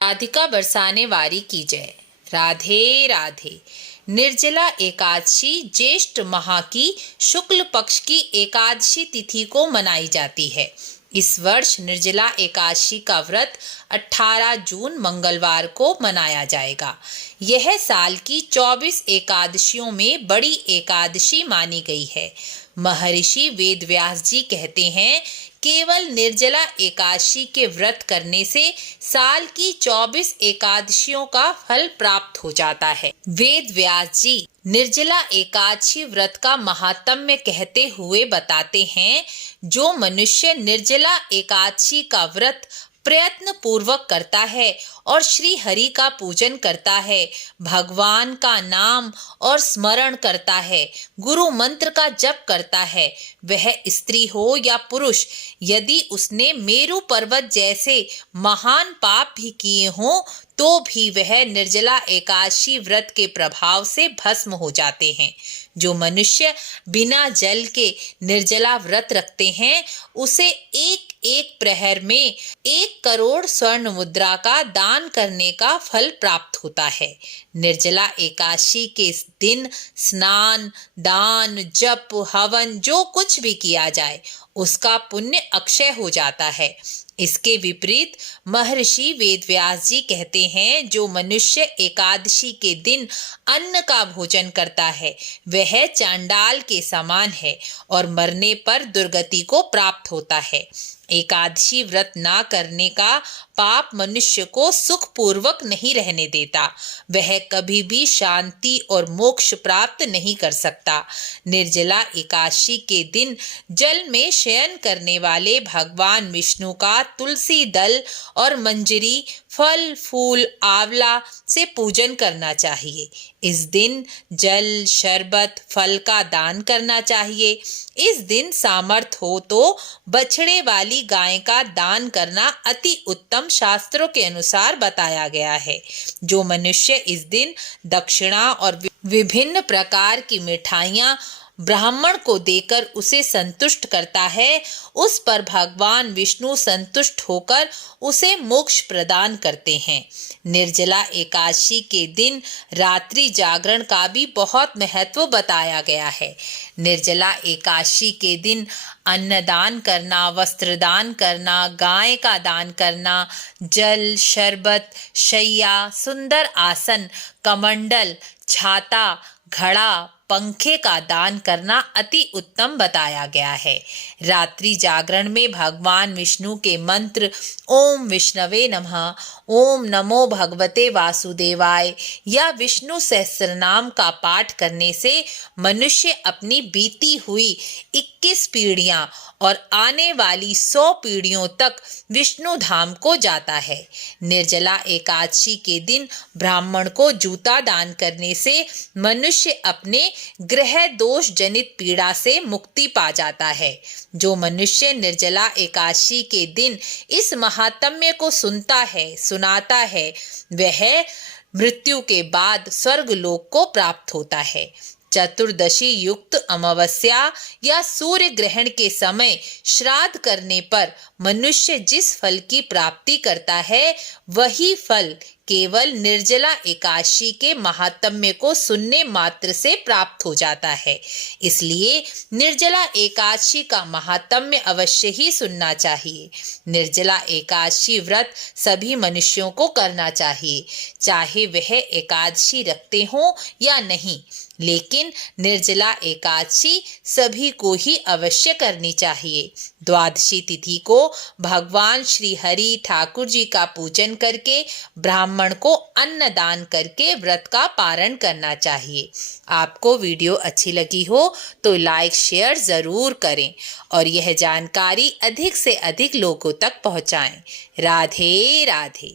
राधिका बरसाने वारी की जय। राधे राधे। निर्जला एकादशी ज्येष्ठ माह की शुक्ल पक्ष की एकादशी तिथि को मनाई जाती है। इस वर्ष निर्जला एकादशी का व्रत 18 जून मंगलवार को मनाया जाएगा। यह साल की 24 एकादशियों में बड़ी एकादशी मानी गई है। महर्षि वेदव्यास जी कहते हैं, केवल निर्जला एकादशी के व्रत करने से साल की 24 एकादशियों का फल प्राप्त हो जाता है। वेद व्यास जी निर्जला एकादशी व्रत का महात्म्य कहते हुए बताते हैं, जो मनुष्य निर्जला एकादशी का व्रत प्रयत्न पूर्वक करता है और श्री हरि का पूजन करता है, भगवान का नाम और स्मरण करता है, गुरु मंत्र का जप करता है, वह स्त्री हो या पुरुष, यदि उसने मेरु पर्वत जैसे महान पाप भी किए हों तो भी वह निर्जला एकादशी व्रत के प्रभाव से भस्म हो जाते हैं। जो मनुष्य बिना जल के निर्जला व्रत रखते हैं, उसे एक एक प्रहर में 1 करोड़ स्वर्ण मुद्रा का दान करने का फल प्राप्त होता है। निर्जला एकादशी के दिन स्नान, दान, जप, हवन जो कुछ भी किया जाए उसका पुण्य अक्षय हो जाता है। इसके विपरीत महर्षि वेदव्यास जी कहते हैं, जो मनुष्य एकादशी के दिन अन्न का भोजन करता है वह चांडाल के समान है और मरने पर दुर्गति को प्राप्त होता है। एकादशी व्रत ना करने का पाप मनुष्य को सुखपूर्वक नहीं रहने देता। वह कभी भी शांति और मोक्ष प्राप्त नहीं कर सकता। निर्जला एकादशी के दिन जल में शयन करने वाले भगवान विष्णु का तुलसी दल और मंजरी, फल, फूल, आंवला से पूजन करना चाहिए। इस दिन जल, शरबत, फल का दान करना चाहिए। इस दिन सामर्थ हो तो बछड़े वाली गाय का दान करना अति उत्तम शास्त्रों के अनुसार बताया गया है। जो मनुष्य इस दिन दक्षिणा और विभिन्न प्रकार की मिठाइयाँ ब्राह्मण को देकर उसे संतुष्ट करता है, उस पर भगवान विष्णु संतुष्ट होकर उसे मोक्ष प्रदान करते हैं। निर्जला एकादशी के दिन रात्रि जागरण का भी बहुत महत्व बताया गया है। निर्जला एकादशी के दिन अन्नदान करना, वस्त्रदान करना, गाय का दान करना, जल, शरबत, शैया, सुंदर आसन, कमंडल, छाता, घड़ा, पंखे का दान करना अति उत्तम बताया गया है। रात्रि जागरण में भगवान विष्णु के मंत्र ओम विष्णवे नमः, ओम नमो भगवते वासुदेवाय या विष्णु सहस्रनाम का पाठ करने से मनुष्य अपनी बीती हुई 21 पीढ़ियां और आने वाली 100 पीढ़ियों तक विष्णु धाम को जाता है। निर्जला एकादशी के दिन ब्राह्मण को जूता दान करने से मनुष्य अपने ग्रह दोष जनित पीड़ा से मुक्ति पा जाता है। जो मनुष्य निर्जला एकादशी के दिन इस महात्म्य को सुनता है, सुनाता है, वह मृत्यु के बाद स्वर्ग लोक को प्राप्त होता है। चतुर्दशी युक्त अमावस्या या सूर्य ग्रहण के समय श्राद्ध करने पर मनुष्य जिस फल की प्राप्ति करता है, वही फल केवल निर्जला एकादशी के महात्म्य को सुनने मात्र से प्राप्त हो जाता है। इसलिए निर्जला एकादशी का महात्म्य अवश्य ही सुनना चाहिए। निर्जला एकादशी व्रत सभी मनुष्यों को करना चाहिए, चाहे वह एकादशी रखते हों या नहीं, लेकिन निर्जला एकादशी सभी को ही अवश्य करनी चाहिए। द्वादशी तिथि को भगवान श्री हरि ठाकुर जी का पूजन करके ब्राह्मण को अन्न दान करके व्रत का पारण करना चाहिए। आपको वीडियो अच्छी लगी हो तो लाइक शेयर ज़रूर करें और यह जानकारी अधिक से अधिक लोगों तक पहुंचाएं। राधे राधे।